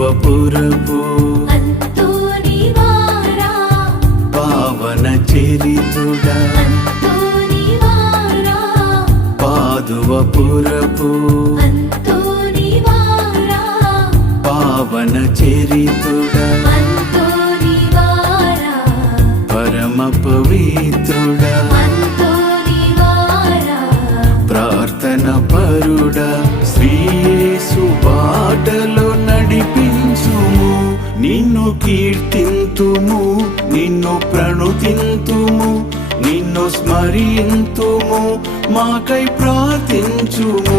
పాదువపురపు అంతోనివారా పావన చరితుడా అంతోనివారా పాదువపురపు అంతోనివారా పావన చరితుడా అంతోనివారా పరమ పవిత్రుడా అంతోనివారా ప్రార్థన పరుడా శ్రీయేసు బాటలో నడిపించుము నిన్ను కీర్తింతుము నిన్ను ప్రణుతింతుము నిన్ను స్మరింతుము మాకై ప్రార్థించుము